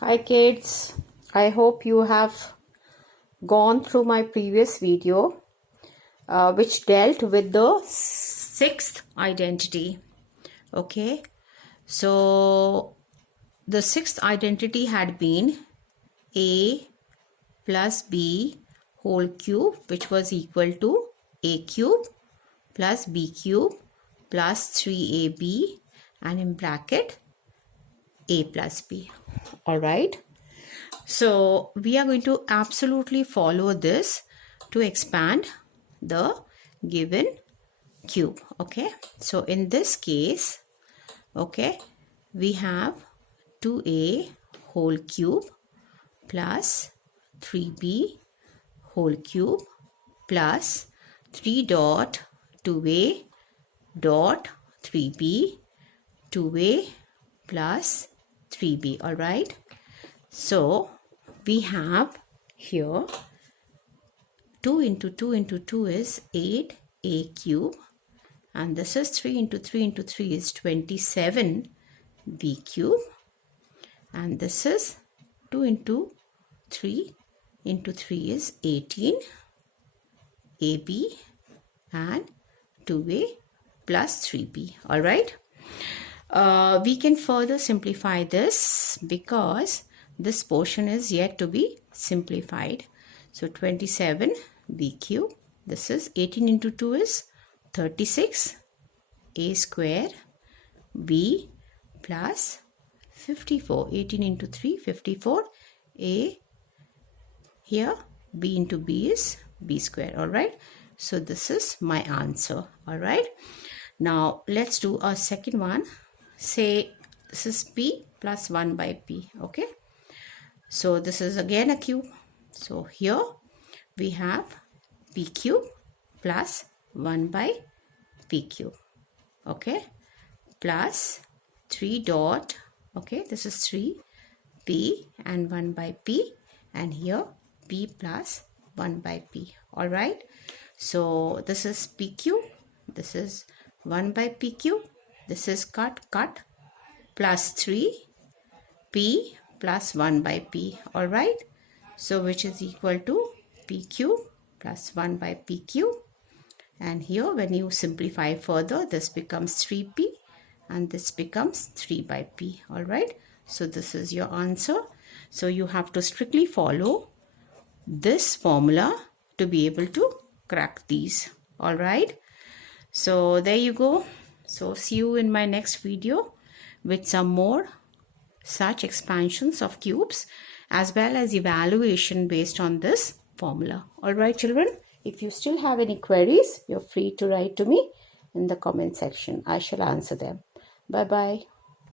Hi kids, I hope you have gone through my previous video which dealt with the sixth identity. Okay, so the sixth identity had been a plus b whole cube, which was equal to a cube plus b cube plus 3ab and in bracket a plus b. All right, so we are going to absolutely follow this to expand the given cube. Okay, so in this case, okay, we have 2a whole cube plus 3b whole cube plus 3 dot 2a dot 3b 2a plus 3b. All right, so we have here 2 into 2 into 2 is 8a cube, and this is 3 into 3 into 3 is 27b cube, and this is 2 into 3 into 3 is 18ab and 2a plus 3b. All right, we can further simplify this because this portion is yet to be simplified. So 27b cube, this is 18 into 2 is 36 a square b plus 54, 18 into 3 54 a, here b into b is b square. All right, so this is my answer. All right, now let's do a second one. Say this is p plus 1 by p. Okay, so this is again a cube. So here we have p cube plus 1 by p cube. Okay, plus 3 dot, okay, this is 3 p and 1 by p, and here p plus 1 by p. All right, so this is p cube, this is 1 by p cube, this is cut plus 3 p plus 1 by p. All right, so which is equal to p cube plus 1 by p cube, and here when you simplify further, this becomes 3p and this becomes 3 by p. All right, so this is your answer. So you have to strictly follow this formula to be able to crack these. All right, so there you go. So see you in my next video with some more such expansions of cubes as well as evaluation based on this formula. All right, children, if you still have any queries, you're free to write to me in the comment section. I shall answer them. Bye bye.